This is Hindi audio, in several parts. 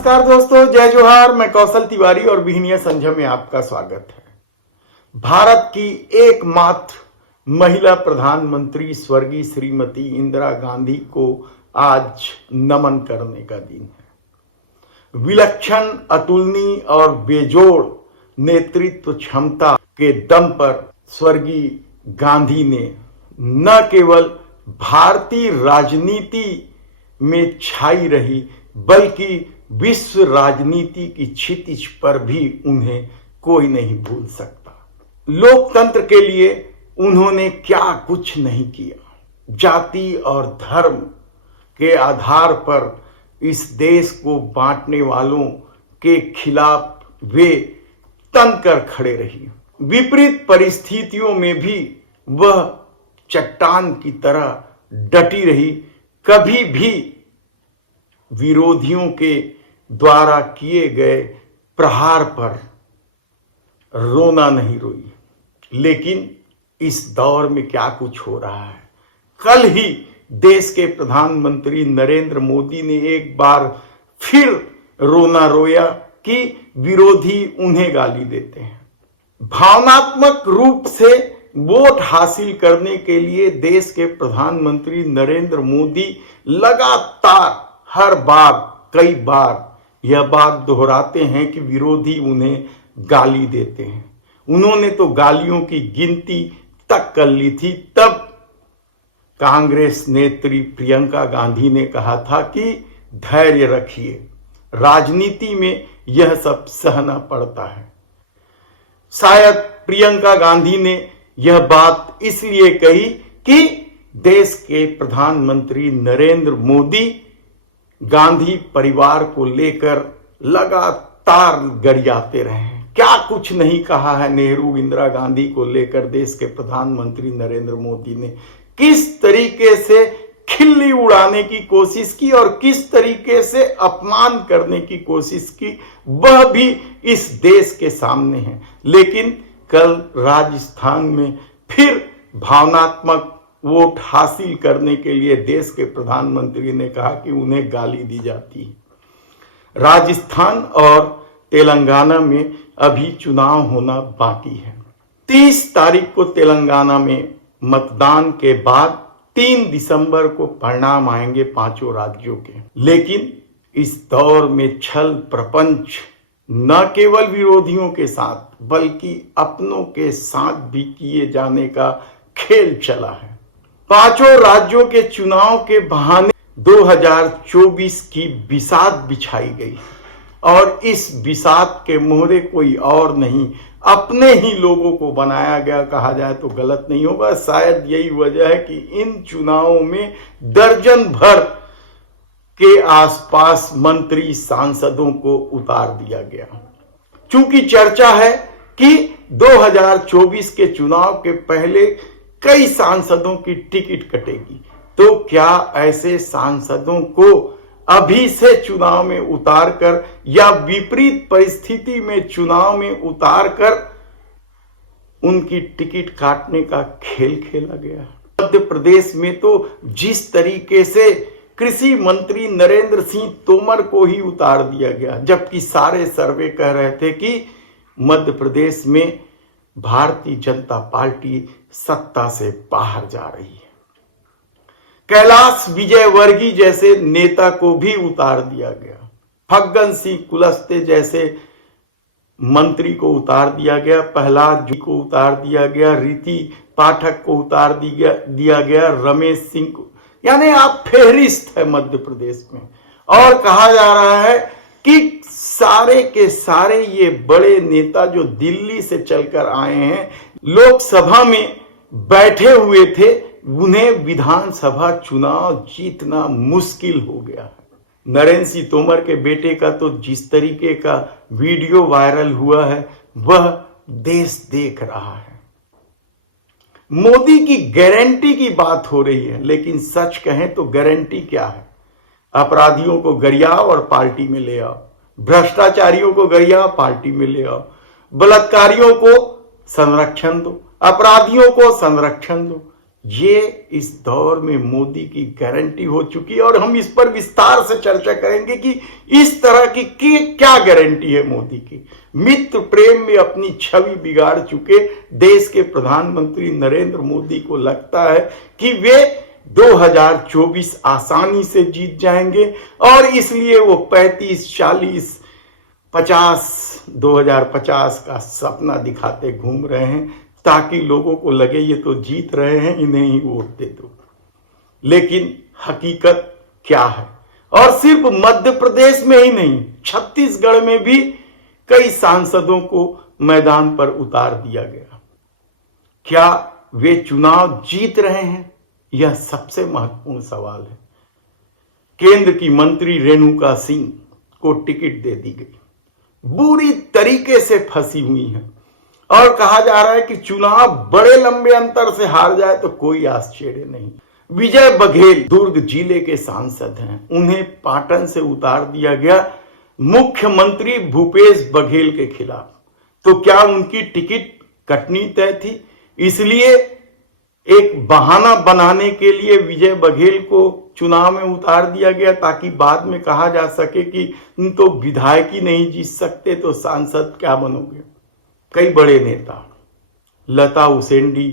नमस्कार दोस्तों, जय जोहार। मैं कौशल तिवारी और बिहनिया संझा में आपका स्वागत है। भारत की एकमात्र महिला प्रधानमंत्री स्वर्गीय श्रीमती इंदिरा गांधी को आज नमन करने का दिन है। विलक्षण, अतुलनीय और बेजोड़ नेतृत्व क्षमता के दम पर स्वर्गीय गांधी ने न केवल भारतीय राजनीति में छाई रही बल्कि विश्व राजनीति की क्षितिज पर भी उन्हें कोई नहीं भूल सकता। लोकतंत्र के लिए उन्होंने क्या कुछ नहीं किया। जाति और धर्म के आधार पर इस देश को बांटने वालों के खिलाफ वे तनकर खड़े रही। विपरीत परिस्थितियों में भी वह चट्टान की तरह डटी रही। कभी भी विरोधियों के द्वारा किए गए प्रहार पर रोना नहीं रोई। लेकिन इस दौर में क्या कुछ हो रहा है। कल ही देश के प्रधानमंत्री नरेंद्र मोदी ने एक बार फिर रोना रोया कि विरोधी उन्हें गाली देते हैं। भावनात्मक रूप से वोट हासिल करने के लिए देश के प्रधानमंत्री नरेंद्र मोदी लगातार हर बार कई बार यह बात दोहराते हैं कि विरोधी उन्हें गाली देते हैं। उन्होंने तो गालियों की गिनती तक कर ली थी। तब कांग्रेस नेत्री प्रियंका गांधी ने कहा था कि धैर्य रखिए, राजनीति में यह सब सहना पड़ता है। शायद प्रियंका गांधी ने यह बात इसलिए कही कि देश के प्रधानमंत्री नरेंद्र मोदी गांधी परिवार को लेकर लगातार गरियाते रहे हैं। क्या कुछ नहीं कहा है नेहरू इंदिरा गांधी को लेकर देश के प्रधानमंत्री नरेंद्र मोदी ने। किस तरीके से खिल्ली उड़ाने की कोशिश की और किस तरीके से अपमान करने की कोशिश की, वह भी इस देश के सामने है। लेकिन कल राजस्थान में फिर भावनात्मक वोट हासिल करने के लिए देश के प्रधानमंत्री ने कहा कि उन्हें गाली दी जाती है। राजस्थान और तेलंगाना में अभी चुनाव होना बाकी है। 30 तारीख को तेलंगाना में मतदान के बाद 3 दिसंबर को परिणाम आएंगे पांचों राज्यों के। लेकिन इस दौर में छल प्रपंच न केवल विरोधियों के साथ बल्कि अपनों के साथ भी किए जाने का खेल चला है। पांचों राज्यों के चुनाव के बहाने 2024 की बिसात बिछाई गई और इस बिसात के मोहरे कोई और नहीं, अपने ही लोगों को बनाया गया कहा जाए तो गलत नहीं होगा। शायद यही वजह है कि इन चुनावों में दर्जन भर के आसपास मंत्री सांसदों को उतार दिया गया। चूंकि चर्चा है कि 2024 के चुनाव के पहले कई सांसदों की टिकट कटेगी, तो क्या ऐसे सांसदों को अभी से चुनाव में उतारकर या विपरीत परिस्थिति में चुनाव में उतारकर उनकी टिकट काटने का खेल खेला गया। मध्य प्रदेश में तो जिस तरीके से कृषि मंत्री नरेंद्र सिंह तोमर को ही उतार दिया गया, जबकि सारे सर्वे कह रहे थे कि मध्य प्रदेश में भारतीय जनता पार्टी सत्ता से बाहर जा रही है। कैलाश विजयवर्गीय जैसे नेता को भी उतार दिया गया। फग्गन सिंह कुलस्ते जैसे मंत्री को उतार दिया गया। प्रहलाद जी को उतार दिया गया। रीति पाठक को उतार दिया गया। रमेश सिंह को, यानी आप फेहरिस्त है मध्य प्रदेश में। और कहा जा रहा है कि सारे के सारे ये बड़े नेता जो दिल्ली से चलकर आए हैं, लोकसभा में बैठे हुए थे, उन्हें विधानसभा चुनाव जीतना मुश्किल हो गया है। नरेंद्र सिंह तोमर के बेटे का तो जिस तरीके का वीडियो वायरल हुआ है वह देश देख रहा है। मोदी की गारंटी की बात हो रही है, लेकिन सच कहें तो गारंटी क्या है? अपराधियों को गरियाओ और पार्टी में ले आओ, भ्रष्टाचारियों को गरियाओ पार्टी में ले आओ, बलात्कारियों को संरक्षण दो, अपराधियों को संरक्षण दो। ये इस दौर में मोदी की गारंटी हो चुकी है और हम इस पर विस्तार से चर्चा करेंगे कि इस तरह की क्या गारंटी है मोदी की। मित्र प्रेम में अपनी छवि बिगाड़ चुके देश के प्रधानमंत्री नरेंद्र मोदी को लगता है कि वे 2024 आसानी से जीत जाएंगे और इसलिए वो 35, 40, 50, 2050 का सपना दिखाते घूम रहे हैं ताकि लोगों को लगे ये तो जीत रहे हैं, इन्हें ही वोट दे दो। लेकिन हकीकत क्या है? और सिर्फ मध्य प्रदेश में ही नहीं, छत्तीसगढ़ में भी कई सांसदों को मैदान पर उतार दिया गया। क्या वे चुनाव जीत रहे हैं? यह सबसे महत्वपूर्ण सवाल है। केंद्र की मंत्री रेणुका सिंह को टिकट दे दी गई, बुरी तरीके से फंसी हुई है और कहा जा रहा है कि चुनाव बड़े लंबे अंतर से हार जाए तो कोई आश्चर्य नहीं। विजय बघेल दुर्ग जिले के सांसद हैं, उन्हें पाटन से उतार दिया गया मुख्यमंत्री भूपेश बघेल के खिलाफ। तो क्या उनकी टिकट कटनी तय थी? इसलिए एक बहाना बनाने के लिए विजय बघेल को चुनाव में उतार दिया गया ताकि बाद में कहा जा सके कि तो विधायक ही नहीं जीत सकते तो सांसद क्या बनोगे। कई बड़े नेता, लता उसेंडी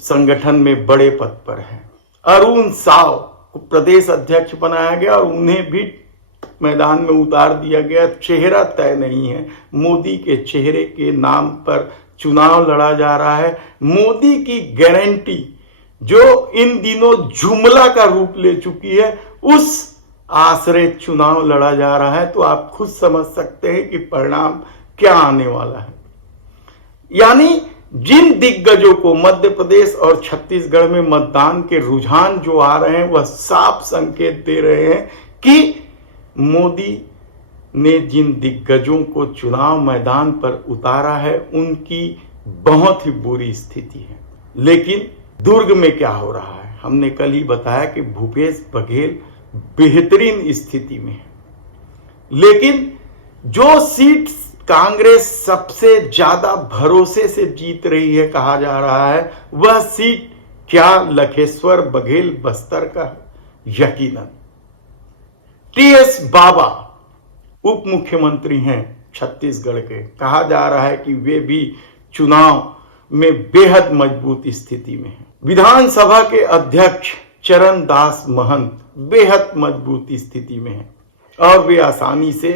संगठन में बड़े पद पर है, अरुण साव को प्रदेश अध्यक्ष बनाया गया और उन्हें भी मैदान में उतार दिया गया। चेहरा तय नहीं है, मोदी के चेहरे के नाम पर चुनाव लड़ा जा रहा है। मोदी की गारंटी जो इन दिनों जुमला का रूप ले चुकी है, उस आश्रय चुनाव लड़ा जा रहा है। तो आप खुद समझ सकते हैं कि परिणाम क्या आने वाला है। यानी जिन दिग्गजों को मध्य प्रदेश और छत्तीसगढ़ में मतदान के रुझान जो आ रहे हैं वह साफ संकेत दे रहे हैं कि मोदी ने जिन दिग्गजों को चुनाव मैदान पर उतारा है उनकी बहुत ही बुरी स्थिति है। लेकिन दुर्ग में क्या हो रहा है? हमने कल ही बताया कि भूपेश बघेल बेहतरीन स्थिति में है, लेकिन जो सीट कांग्रेस सबसे ज्यादा भरोसे से जीत रही है कहा जा रहा है, वह सीट क्या लखेश्वर बघेल बस्तर का? यकीनन। टीएस बाबा उप मुख्यमंत्री हैं छत्तीसगढ़ के, कहा जा रहा है कि वे भी चुनाव में बेहद मजबूत स्थिति में हैं। विधानसभा के अध्यक्ष चरण दास महंत बेहद मजबूत स्थिति में हैं और वे आसानी से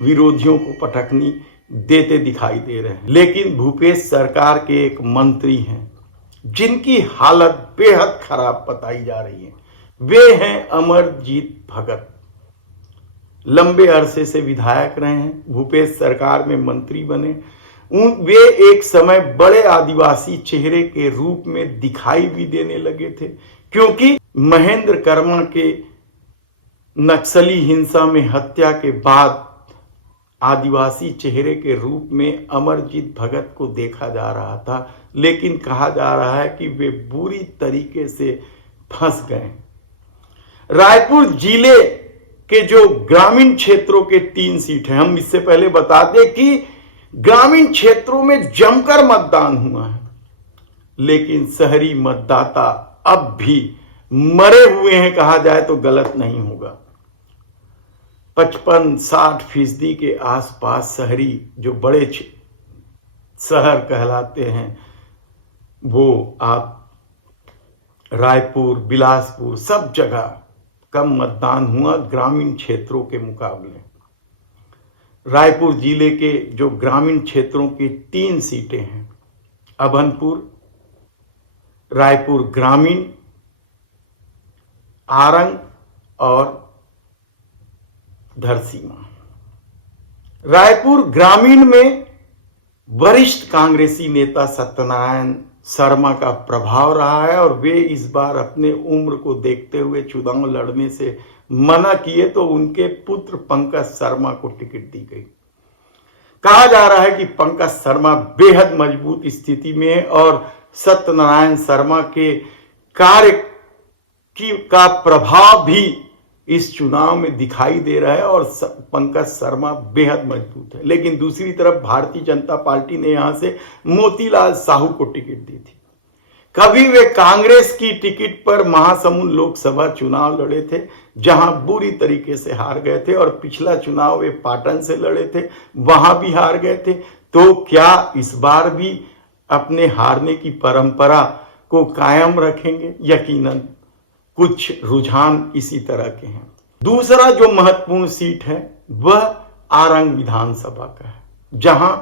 विरोधियों को पटकनी देते दिखाई दे रहे हैं। लेकिन भूपेश सरकार के एक मंत्री हैं जिनकी हालत बेहद खराब बताई जा रही है, वे हैं अमरजीत भगत। लंबे अरसे से विधायक रहे हैं, भूपेश सरकार में मंत्री बने। वे एक समय बड़े आदिवासी चेहरे के रूप में दिखाई भी देने लगे थे, क्योंकि महेंद्र कर्मा के नक्सली हिंसा में हत्या के बाद आदिवासी चेहरे के रूप में अमरजीत भगत को देखा जा रहा था। लेकिन कहा जा रहा है कि वे बुरी तरीके से फंस गए। रायपुर जिले के जो ग्रामीण क्षेत्रों के 3 सीट हैं, हम इससे पहले बता दें कि ग्रामीण क्षेत्रों में जमकर मतदान हुआ है, लेकिन शहरी मतदाता अब भी मरे हुए हैं कहा जाए तो गलत नहीं होगा। 55-60% के आसपास शहरी जो बड़े शहर कहलाते हैं, वो आप रायपुर, बिलासपुर, सब जगह कम मतदान हुआ ग्रामीण क्षेत्रों के मुकाबले। रायपुर जिले के जो ग्रामीण क्षेत्रों की 3 सीटें हैं, अभनपुर, रायपुर ग्रामीण, आरंग और धरसीमा। रायपुर ग्रामीण में वरिष्ठ कांग्रेसी नेता सत्यनारायण शर्मा का प्रभाव रहा है और वे इस बार अपने उम्र को देखते हुए चुनाव लड़ने से मना किए, तो उनके पुत्र पंकज शर्मा को टिकट दी गई। कहा जा रहा है कि पंकज शर्मा बेहद मजबूत स्थिति में है और सत्यनारायण शर्मा के कार्य का प्रभाव भी इस चुनाव में दिखाई दे रहा है और पंकज शर्मा बेहद मजबूत है। लेकिन दूसरी तरफ भारतीय जनता पार्टी ने यहां से मोतीलाल साहू को टिकट दी थी। कभी वे कांग्रेस की टिकट पर महासमुंद लोकसभा चुनाव लड़े थे, जहां बुरी तरीके से हार गए थे, और पिछला चुनाव वे पाटन से लड़े थे, वहां भी हार गए थे। तो क्या इस बार भी अपने हारने की परंपरा को कायम रखेंगे? यकीनन कुछ रुझान इसी तरह के हैं। दूसरा जो महत्वपूर्ण सीट है वह आरंग विधानसभा का है, जहां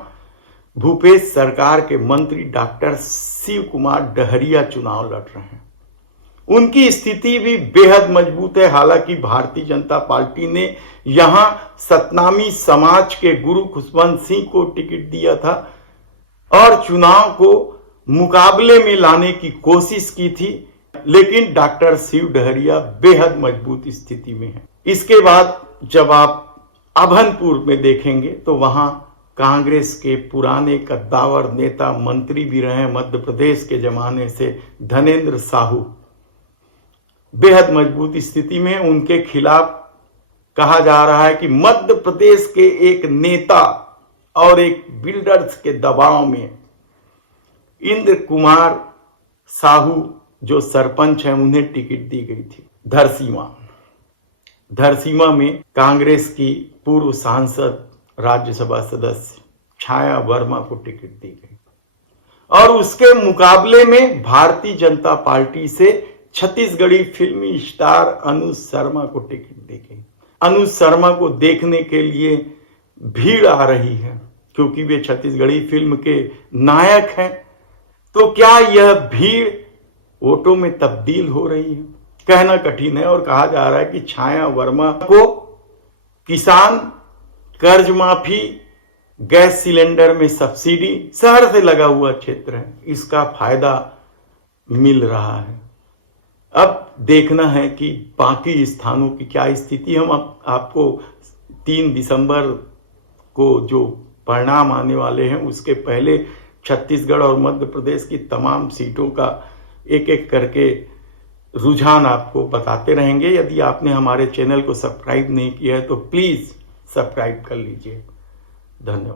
भूपेश सरकार के मंत्री डॉक्टर शिव कुमार डहरिया चुनाव लड़ रहे हैं। उनकी स्थिति भी बेहद मजबूत है। हालांकि भारतीय जनता पार्टी ने यहां सतनामी समाज के गुरु खुशवंत सिंह को टिकट दिया था और चुनाव को मुकाबले में लाने की कोशिश की थी, लेकिन डॉक्टर शिव डहरिया बेहद मजबूत स्थिति में है। इसके बाद जब आप अभनपुर में देखेंगे तो वहां कांग्रेस के पुराने कद्दावर नेता, मंत्री भी रहे मध्य प्रदेश के जमाने से, धनेंद्र साहू बेहद मजबूत स्थिति में। उनके खिलाफ कहा जा रहा है कि मध्य प्रदेश के एक नेता और एक बिल्डर्स के दबाव में इंद्र कुमार साहू जो सरपंच हैं उन्हें टिकट दी गई थी। धरसीमा में कांग्रेस की पूर्व सांसद राज्यसभा सदस्य छाया वर्मा को टिकट दी गई, और उसके मुकाबले में भारतीय जनता पार्टी से छत्तीसगढ़ी फिल्मी स्टार अनुज शर्मा को टिकट दी गई। अनुज शर्मा को देखने के लिए भीड़ आ रही है क्योंकि वे छत्तीसगढ़ी फिल्म के नायक हैं। तो क्या यह भीड़ वोटों में तब्दील हो रही है? कहना कठिन है। और कहा जा रहा है कि छाया वर्मा को किसान कर्ज माफी, गैस सिलेंडर में सब्सिडी, शहर से लगा हुआ क्षेत्र है, इसका फायदा मिल रहा है। अब देखना है कि बाकी स्थानों की क्या स्थिति। हम आपको 3 दिसंबर को जो परिणाम आने वाले हैं उसके पहले छत्तीसगढ़ और मध्य प्रदेश की तमाम सीटों का एक एक करके रुझान आपको बताते रहेंगे। यदि आपने हमारे चैनल को सब्सक्राइब नहीं किया है तो प्लीज़ सब्सक्राइब कर लीजिए। धन्यवाद।